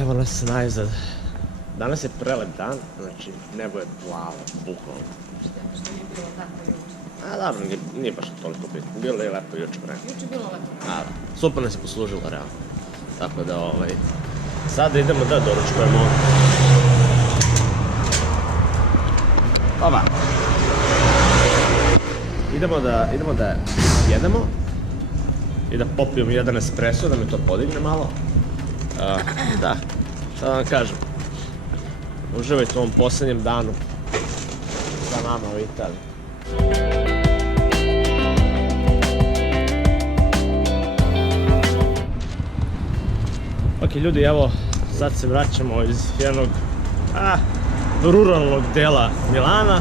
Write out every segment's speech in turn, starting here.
Evo nas najzad. Danas je prelep dan, znači nebo je plavo, bukvalno. Što nije bilo tako juče. A dobro, nije baš toliko bitno, bilo je lepo juče vreme. Juče je bilo lepo. A, super nas je poslužilo, realno. Tako da, sada idemo da doručkujemo. Oba. Idemo da jedemo i da popijemo jedan espresso, da mi to podigne malo. Da, šta da vam kažem. Uživajte u ovom posljednjem danu sa nama u Italiji. Ok, ljudi, evo, sad se vraćamo iz jednog ruralnog dela Milana.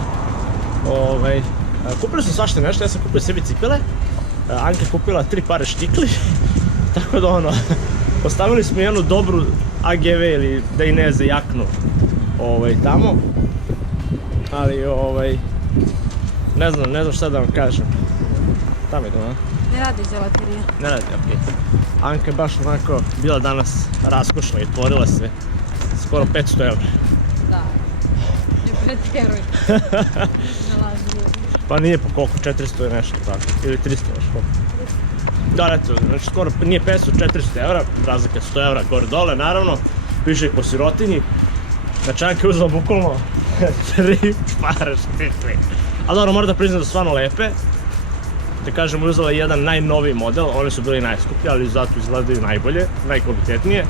Kupili smo svašta nešto, ja sam kupio sebi cipele, Anka je kupila 3 pare štikli, tako da postavili smo jednu dobru AGV ili Dainese jaknu tamo, ali ne znam šta da vam kažem. Tamo idemo, a? Ne radi želaterija. Ne radi, okej. Anka je baš onako bila danas raskošna i otvorila se skoro 500 €. Da, ne pretjeruj. Ne laži ljudi. Pa nije po koliko, 400 i nešto tako, ili 300 još koliko. Da, eto, znači skoro nije 500, 400 €, razlika 100 € gore dole, naravno, piše i po sirotinji. Znači Anka je uzela bukvalno 3 pare štikli. Ali dobro, moram da priznam da su stvarno lepe. Da kažem, uzela je jedan najnoviji model, oni su bili najskuplji, ali zato izgledaju najbolje, najkvalitetnije.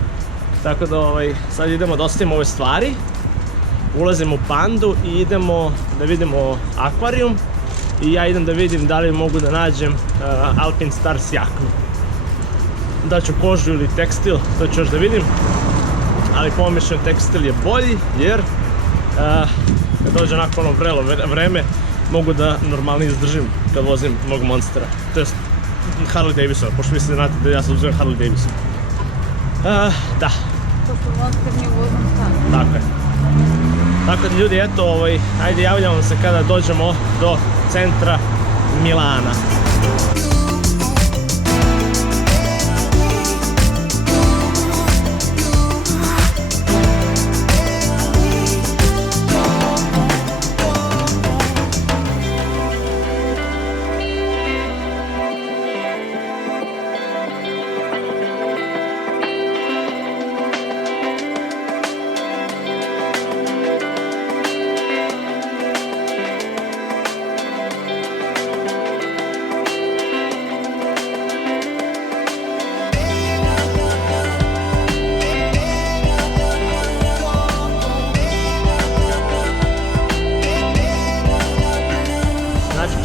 Tako da sad idemo da ostavimo ove stvari, ulazimo u Pandu i idemo da vidimo akvarijum i ja idem da vidim da li mogu da nađem Alpinestars jaknu. Da ću kožu ili tekstil, to ću još da vidim, ali pomešan tekstil je bolji jer kad dođe onako ono vrelo vreme mogu da normalno izdržim kad vozim mog Monstera, to jest Harley Davidsona, pošto vi se znate da ja sam uzeo Harley Davidson. Da. To što Monster nije vozom stan. Tako je. Tako da ljudi, eto, ajde javljamo se kada dođemo do centra Milana.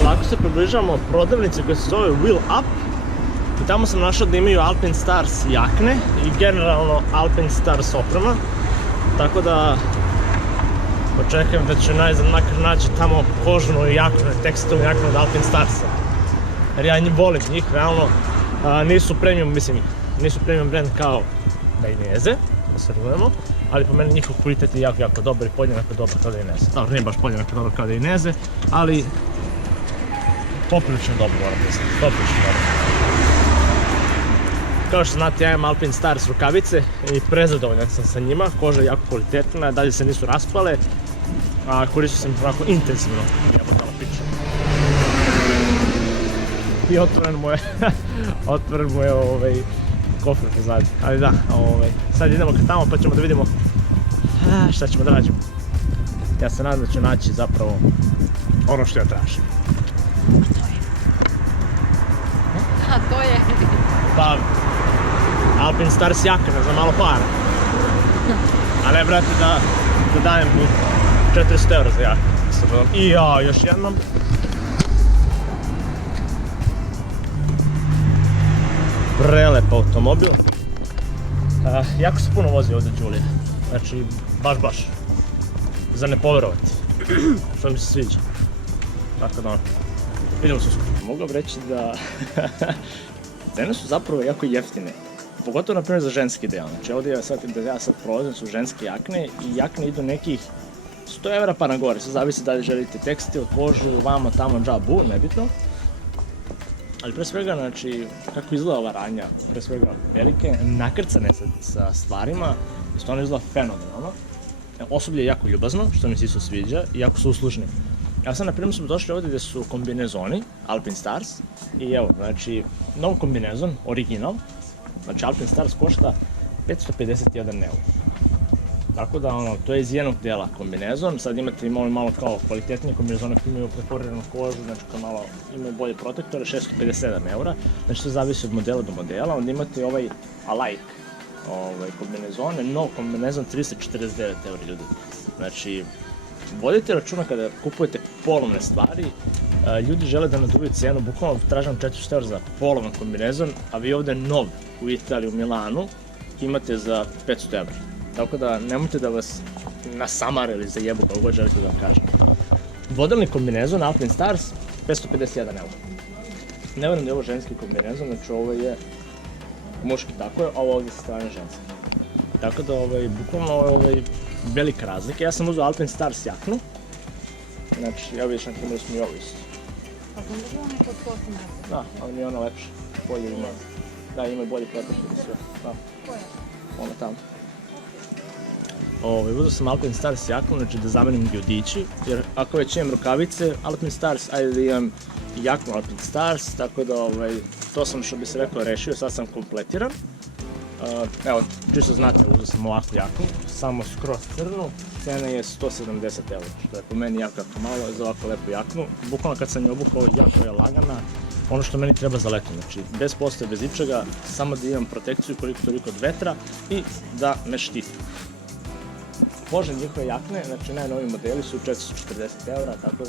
Lako se približavamo prodavnici koja se zove Wheel Up i tamo sam našao da imaju Alpinestars jakne i generalno Alpinestars oprema, tako da očekujem da ću najzad makar naći tamo kožnu jaknu, tekstilnu jaknu od Alpinestarsa, jer ja volim njih, realno nisu premium, mislim, nisu premium brand kao Dainese, da se razumemo, ali po meni njihov kvalitet je jako dobar i podjednako dobar kao Dainese. Dobro, nije baš podjednako dobar kao Dainese, ali poprilično dobro, moram priznati, poprilično dobro. Kao što znate, ja imam Alpinestars rukavice i prezadovoljan sam sa njima, koža je jako kvalitetna, dalje se nisu raspale, a koristio sam ih onako intenzivno, jebotala piča. I otvoren mu je kofer pozadnji, ali da, sad idemo ka tamo pa ćemo da vidimo šta ćemo da nađemo. Ja se nadam da ću naći zapravo ono što ja tražim. A to je? Pa, Alpinestars jakna za malo para. A ne, brate, da dajem 400 € za jaknu. I ja, još jednom. Prelep automobil. Jako se puno vozi ovdje Đulija. Znači, baš. Za ne poverovati. Što mi se sviđa. Tako da vidimo se uskoro. Mogu vam reći da cene su zapravo jako jeftine. Pogotovo na primjer za ženski deo. Znači ovdje ja sad prolazim su ženske jakne i jakne idu nekih 100 € pa na gore. Sve zavisi da li želite tekstil, kožu, vamo, tamo, džabu, nebitno. Ali pre svega, znači, kako izgleda ova radnja, pre svega velike, nakrcane sa stvarima, stvarno izgleda fenomenalno. Osoblje je jako ljubazno, što mi se isto sviđa, i jako su uslužni. Ja sad, na primjer, smo došli ovdje gdje su kombinezoni, Alpinstars, i evo, znači, nov kombinezon, original, znači Alpinstars košta 551 euro. Tako da, to je iz jednog dela kombinezon, sad imate malo kao kvalitetnije kombinezone koji imaju preporiranu kožu, znači kao malo imaju bolje protektore, 657 eura, znači to zavisi od modela do modela, onda imate ovaj Alike kombinezone, nov kombinezon 349 eura ljudi. Znači, vodite računa kada kupujete polovne stvari, ljudi žele da naduvaju cijenu, bukvalno tražam 400 eura za polovan kombinezon, a vi ovdje nov u Italiji, u Milanu, imate za 500 eura. Tako da nemojte da vas nasamare ili zajebu, kako god želite da vam kažem. Vodelni kombinezon Alpinstars, 551 eura. Ne verujem da je ovo ženski kombinezon, znači ovo je muški, tako je, a ovo ovdje sa strane ženski. Tako da, bukvalno je velika razlika. Ja sam uzeo Alpinstars jaknu, znači, evo vidiš, na primjer smo i ovo isto. Pa sam držala nekog kosim. Da, ali mi je ona lepša, bolje ima, da, ima i bolje protektor i sve, da. Koja? Ona tamo. Uzeo sam Alpinstars jaknu, znači da zamenim gyudići, jer ako već imam rukavice Alpinstars, ajde da imam jaknu Alpinstars, tako da to sam, što bi se rekao, rešio, sad sam kompletiran. Evo, čisto znate, uzeo sam ovakvu jaknu, samo skroz crnu, cena je 170 eura, što je po meni jako malo za ovakvu lepu jaknu. Bukvalno kad sam je obukao, jako je lagana, ono što meni treba za leto, znači bez postoje, bez ičega, samo da imam protekciju koliko toliko od vetra i da me štiti. Kože njihove jakne, znači najnoviji modeli su 440 eura, tako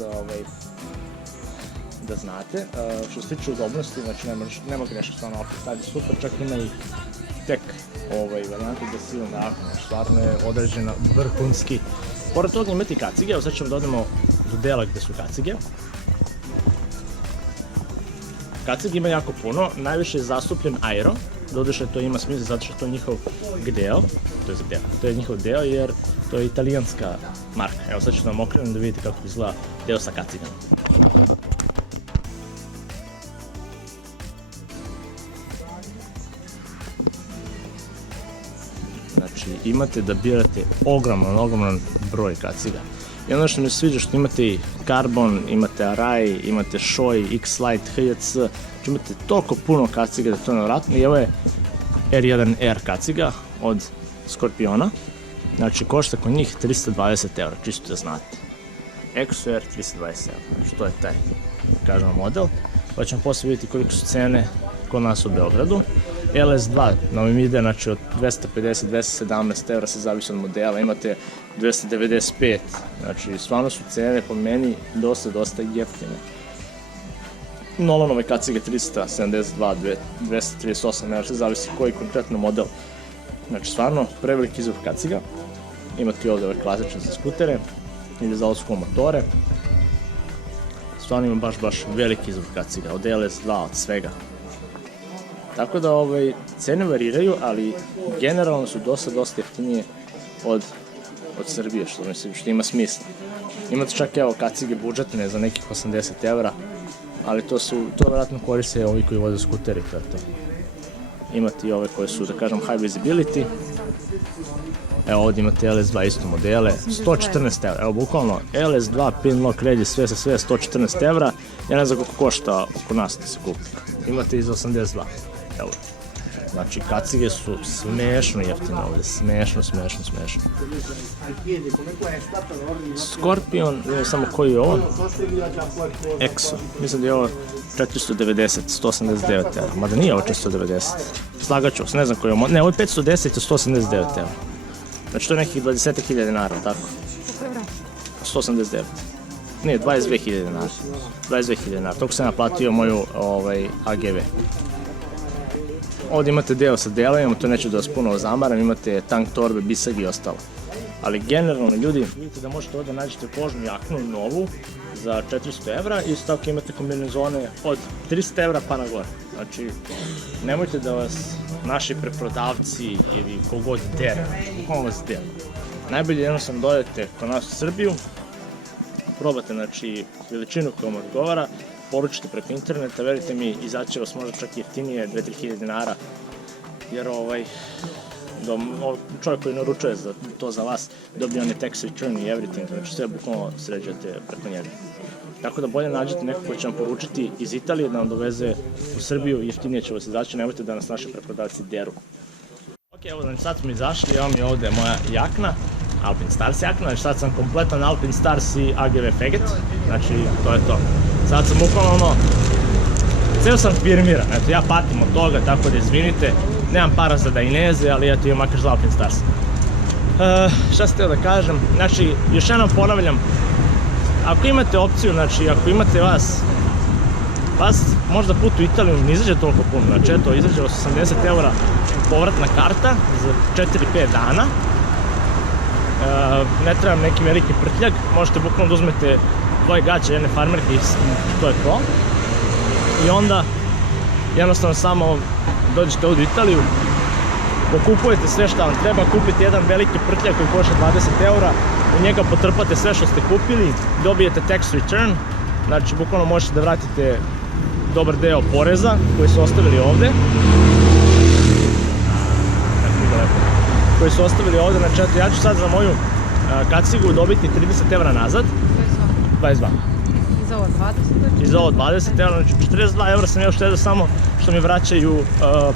da znate. Što se tiče udobnosti, znači nema greške, stvarno Alpinstars je super, čak ima i tek varijantu gdje si na jaknu, znači stvarno je određena vrhunski. Pored toga imate i kacige, evo sad ćemo da odemo do dela gdje su kacige. Kacige ima jako puno, najviše je zastupljen Aero, doduše to ima smisla zato što je to njihov deo, to je njihov deo jer to je italijanska marka. Evo sad ću vam okrenuti da vidite kako izgleda deo sa kacigama. Znači imate da birate ogroman broj kaciga. I ono što mi se sviđa što imate i Carbon, imate Arai, imate Shoei, X-Lite, HJC, znači imate toliko puno kaciga da je to nevjerojatno i ovo je R1R kaciga od Scorpiona, znači košta kod njih 320 eura, čisto da znate. XR 320 eura, znači to je taj, kažemo, model, pa ćemo poslije vidjeti koliko su cene kod nas u Beogradu. LS2 nam ide, znači od 250-217 eura se zavisi od modela, imate 295, znači stvarno su cene po meni dosta jeftine. Nolanove kacige 372, 238 eura, se zavisi koji konkretno model. Znači stvarno preveliki izbor kaciga, imate ovdje ove klasične za skutere ili za old-school motore. Stvarno ima baš veliki izbor kaciga, od LS2, od svega. Tako da cene variraju, ali generalno su dosta jeftinije od Srbije, što ima smisla. Imate čak evo kacige budžetne za nekih 80 eura, ali to vjerojatno koriste ovi koji voze skuteri, to je to. Imate i ove koje su, da kažem, high visibility. Evo ovdje imate LS2 isto modele, 114 eura, evo bukvalno LS2, pin lock ready, sve sa sve 114 eura, ja ne znam koliko košta oko nas da se kupi. Imate i za 82 eura. Znači kacige su smešno jeftine ovdje, smešno. Scorpion, ne samo koji je ovo, Exo, mislim da je ovo 490, 189 eura, mada nije ovo 490, slagat ću se, ne znam koji je ovo, ne, ovo je 510 i 189 eura. Znači to je nekih 20.000 dinara, tako? 189. Nije, 22.000 dinara. 22.000 dinara, toliko sam naplatio moju AGV. Ovdje imate deo sa delovima, to neću da vas puno zamaram, imate tank torbe, bisag i ostalo. Ali generalno ljudi, vidite da možete ovdje nađete kožnu jaknu novu za 400 evra i isto tako imate kombinezone od 300 evra pa na gore. Znači, nemojte da vas naši preprodavci ili kogod dere, bukvalno vas dere. Najbolje jednostavno dođete kod nas u Srbiju, probate veličinu koja vam odgovara poručite preko interneta, verite mi, izaće vas možda čak jeftinije, 2-3 hiljade dinara, jer čovjek koji naručuje to za vas dobije onaj tax return i everything, znači sve bukvalno sređujete preko njega. Tako da bolje nađete nekog koji će vam poručiti iz Italije da vam doveze u Srbiju, jeftinije će vas izaći, nemojte da nas naši preprodavci deru. Ok, evo znači sad smo izašli, evo mi ovde moja jakna, Alpine Stars jakna, znači sad sam kompletan Alpine Stars i AGV Feget, znači to je to. Sad sam bukvalno ceo sam firmiran, eto ja patim od toga, tako da izvinite, nemam para za Dainese, ali eto imam makar za Alpine Stars. Šta sam htio da kažem, znači još jednom ponavljam, ako imate opciju, znači ako imate vas možda put u Italiju ne izađe toliko puno, znači eto izađe 80 € povratna karta za 4-5 dana, ne trebam neki veliki prtljag, možete bukvalno da uzmete dvoje gaće, jedne farmerke i to je to. I onda jednostavno samo dođete ovdje u Italiju, pokupujete sve što vam treba, kupite jedan veliki prtljag koji košta 20 €, u njega potrpate sve što ste kupili, dobijete tax return, znači bukvalno možete da vratite dobar deo poreza koji su ostavili ovde. Znači eto ja ću sad za moju kacigu dobiti 30 € nazad. 22. I za ovo 20? I za ovo 20 €, znači 42 € sam ja uštedeo samo što mi vraćaju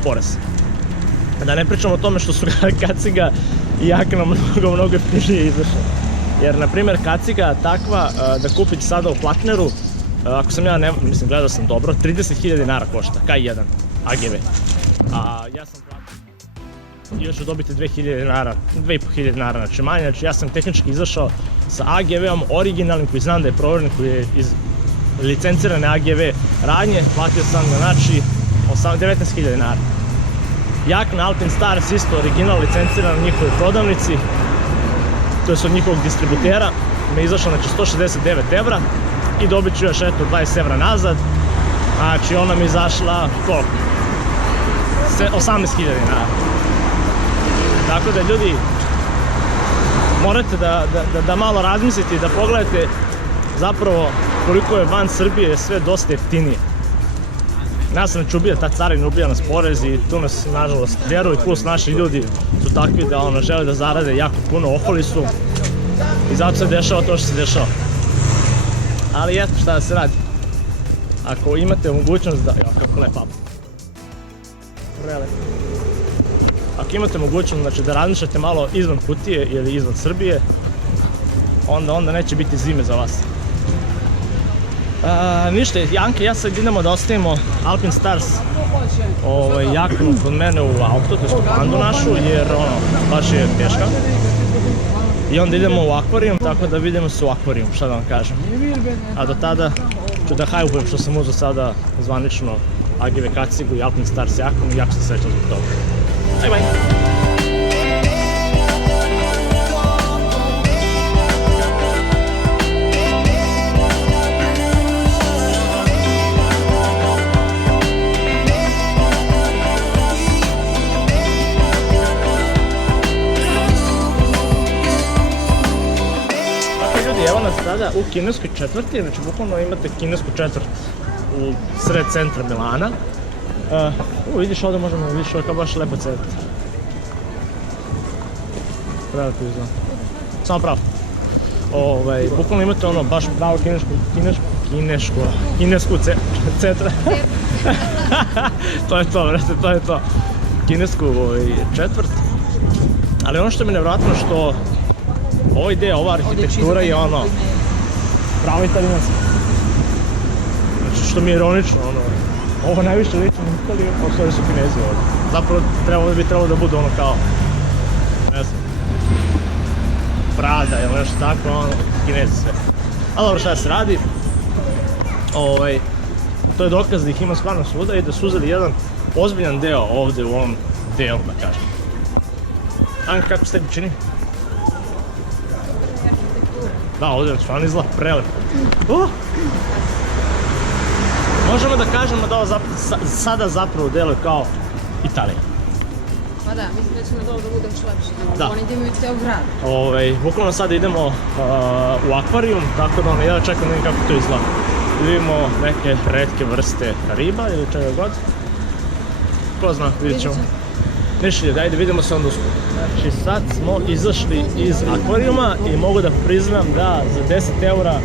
porez. Da ne pričam o tome što su kaciga i jakna mnogo jeftinije izašle. Jer, na primjer, kaciga takva da kupite sada u Platneru, ako sam ja, mislim, gledao sam dobro, 30.000 dinara košta, K1, AGV. A ja sam platio i još ću dobiti 2.000 dinara, 2.500 dinara, znači manje, znači ja sam tehnički izašao sa AGV-om originalnim koji znam da je provjeren, koji je iz licencirane AGV radnje, platio sam ga, znači 19.000 dinara. Jakna Alpine Stars isto original licenciran na njihovoj prodavnici, to je od njihovog distributera, me je izašlo znači 169 € i dobit ću još eto 20 € nazad, znači ona mi je izašla koliko? 18.000 dinara. Tako da ljudi, morate da malo razmislite i da pogledate zapravo koliko je van Srbije sve dosta jeftinije. Nas znači ubija ta carina, ubija nas porez i tu nas nažalost deru i plus naši ljudi su takvi da žele da zarade jako puno, oholi su i zato se dešava to što se dešava. Ali eto šta da se radi, ako imate mogućnost da, kako lepa, prelepo. Ako imate mogućnost znači, da razmišljate malo izvan kutije ili izvan Srbije, onda neće biti zime za vas. Ništa, Janka, ja sad idemo da ostavimo Alpine Stars jaknu kod mene u auto, to je kompandu našu, jer baš je teška. I onda idemo u akvarijum, tako da vidimo se u akvarijum, šta da vam kažem. A do tada ću da hajbujem što sam uzeo sada zvanično AGV kacigu i Alpine Stars jaknu i jako sam srećan zbog toga. Bye bye! Evo nas sada u kineskoj četvrti, znači bukvalno imate kinesku četvrt u sred centra Milana. Vidiš ovdje možemo, vidiš ovdje kao baš lepo centar. Prelepo izgleda. Samo pravo. Bukvalno imate ono baš pravo kinesku centra. To je to, vrste, to je to. Kinesku četvrt. Ali ono što mi je nevjerojatno što ova ideja, ova arhitektura je ono pravo italijanska. Znači što mi je ironično, ovo najviše liči na Italiju, a u stvari su Kinezi ovdje. Zapravo bi trebalo da bude ono kao, ne znam, Prada ili nešto tako, Kinezi sve. A dobro, šta se radi? To je dokaz da ih ima stvarno svuda i da su uzeli jedan ozbiljan deo ovdje u ovom delu, da kažem. Anka, kako se tebi čini? Da, ovdje je stvarno izgleda prelepo. Možemo da kažemo da ovo sada zapravo deluje kao Italija. Pa da, mislim da ćemo dole da bude još lepše. Oni imaju ceo grad. Bukvalno sada idemo u akvarijum, tako da ja čekam da vidim kako to izgleda. vidimo neke retke vrste riba ili čega god. Ko zna, vidjet ćemo. Ništa ljudi, ajde vidimo se onda uskoro. Znači sad smo izašli iz akvarijuma i mogu da priznam da za 10 eura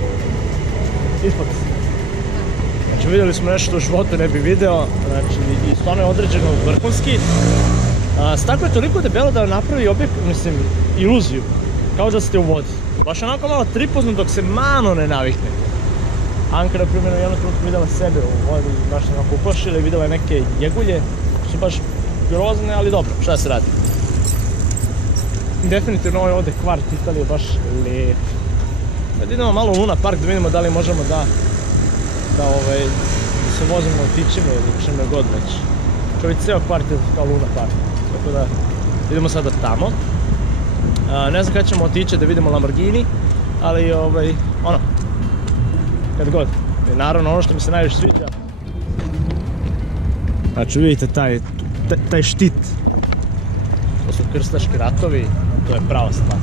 isplati se. Znači vidjeli smo nešto u životu ne bi video, znači i stvarno je određeno vrhunski. Staklo je toliko debelo da napravi objekt, mislim, iluziju, kao da ste u vodi. Baš onako malo tripozno dok se malo ne naviknete. Anka, na primjer, jednom trenutku vidjela sebe u vodi, baš onako uplašila i vidjela neke jegulje, su baš grozne, ali dobro, šta se radi. Definitivno ovaj ovdje kvart Italije baš lijep. Sad idemo malo u Luna Park da vidimo da li možemo da se vozimo otićima ili čime god već. Čovjek ceo kvart je kao Luna Park, tako da idemo sada tamo. Ne znam kada ćemo otići da vidimo Lamborghini, ali ono, kad god. I naravno ono što mi se najviše sviđa, znači vidite taj štit, to su krstaški ratovi, to je prava stvar,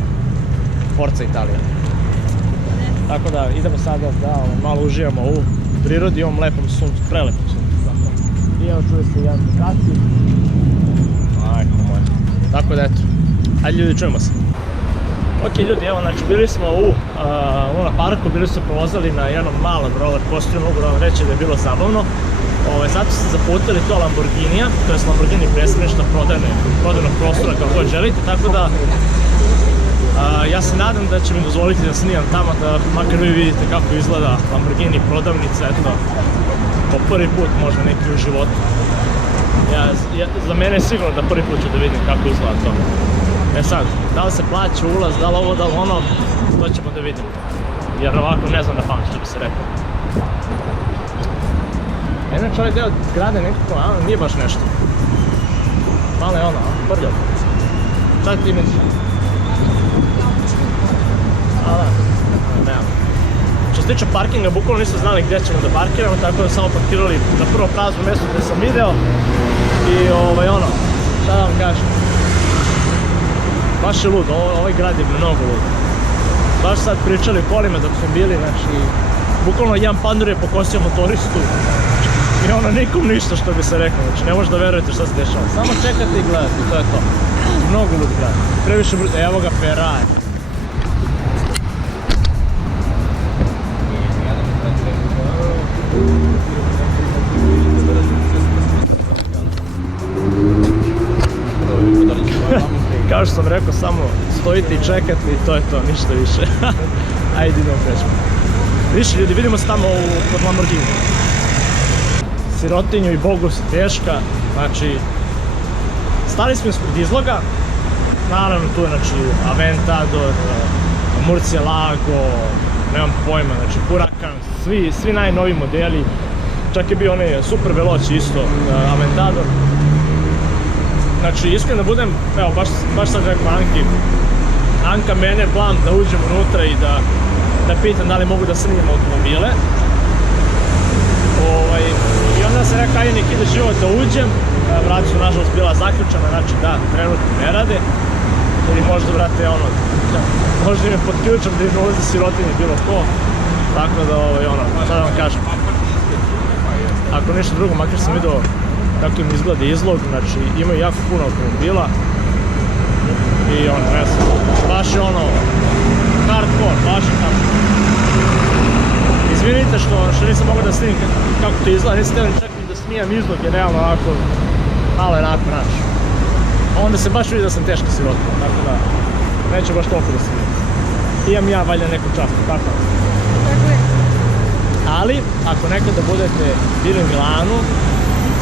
Forza Italija. Tako da idemo sada da malo uživamo u prirodi, ovom lepom suncu, prelepom suncu. I evo čuje se jedan Ducati. Majko moja. Tako da eto, ajde ljudi, čujemo se. Ok ljudi, evo znači bili smo u Luna Parku, bili su provozali na jednom malom roller coasteru, mogu da vam reći da je bilo zabavno. Zato ste zaputili to Lamborghinija, to je Lamborghini predstavništva prodajnog prostora kao god želite, tako da ja se nadam da će mi dozvoliti da snimam tamo, da makar vi vidite kako izgleda Lamborghini prodavnica, eto, po prvi put možda neki u životu. Za mene je sigurno da prvi put ću da vidim kako izgleda to. E sad, da li se plaća ulaz, da li ovo, da li ono, to ćemo da vidimo. Jer ovako ne znam da pamet što bi se rekao. Inače ovaj deo grade nekako, nije baš nešto. Malo je ono, prljav. Šta ti misliš? Nemam. Što se tiče parkinga, bukvalno nisu znali gdje ćemo da parkiramo, tako da samo parkirali na prvo prazno mjesto gdje sam video. I ono, šta da vam kažem. Baš je lud, ovaj grad je mnogo lud. Baš sad pričali o kolima dok smo bili, znači, bukvalno jedan pandur je pokosio motoristu. I ono, nikom ništa što bi se rekao, znači ne možete da verujete šta se dešava. Samo čekate i gledate, to je to. Mnogo lud grad. Previše brzo, evo ga Ferrari. Kao što sam rekao, samo stojite i čekate i to je to, ništa više. Ajde idemo krećemo. Više ljudi, vidimo se tamo kod Lamborghini. Sirotinju i Bogu se teška, znači stali smo ispred izloga, naravno tu je znači Aventador, Murcielago, nemam pojma, znači Huracan, svi najnoviji modeli, čak je bio onaj Super Veloci isto, Aventador. Znači iskreno da budem, evo baš sad rekao Anka mene blam da uđem unutra i da pitam da li mogu da snimam automobile. I onda sam rekao ajde nek ide život da uđem, vrata su nažalost bila zaključana, znači da, trenutno ne rade. Ili možda vrate ono, možda im je pod ključom da im ulazi sirotinje bilo ko. Tako da šta da vam kažem. Ako nešto drugo, makar sam vidio kako im izgleda izlog, znači imaju jako puno automobila. I ne znam, baš je hardcore, baš je hardcore. Izvinite što nisam mogao da snimim kako to izgleda, nisam htio čak i da snimam izlog jer realno ovako malo je onako naš. Onda se baš vidi da sam teška sirotinja, tako da neće baš toliko da snimim. Imam ja valjda neku častu, tako? Tako je. Ali, ako nekada budete bili u Milanu,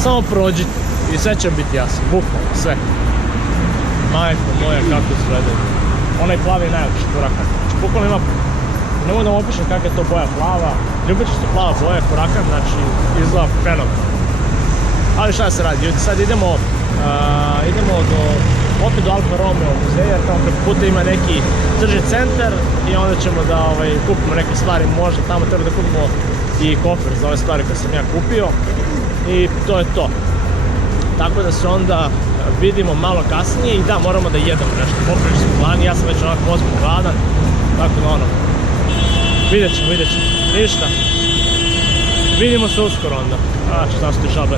samo prođite i sve će biti jasno, bukvalno sve. Majko moja kako izgledaju. Onaj plavi je najlepši Huracan. Znači bukvalno ima, ne mogu da vam opišem kakva je to boja plava. Ljubičasta plava boja Huracan, znači izgleda fenomenalno. Ali šta se radi, ljudi, sad idemo opet do Alfa Romeo muzeja, jer tamo preko puta ima neki tržni centar i onda ćemo da kupimo neke stvari, možda tamo treba da kupimo i kofer za ove stvari koje sam ja kupio i to je to. Tako da se onda vidimo malo kasnije i da, moramo da jedemo nešto, poprilično su plani, ja sam već onako ozbiljno gladan, tako da vidjet ćemo, ništa. Vidimo se uskoro onda. A šta ste žabe.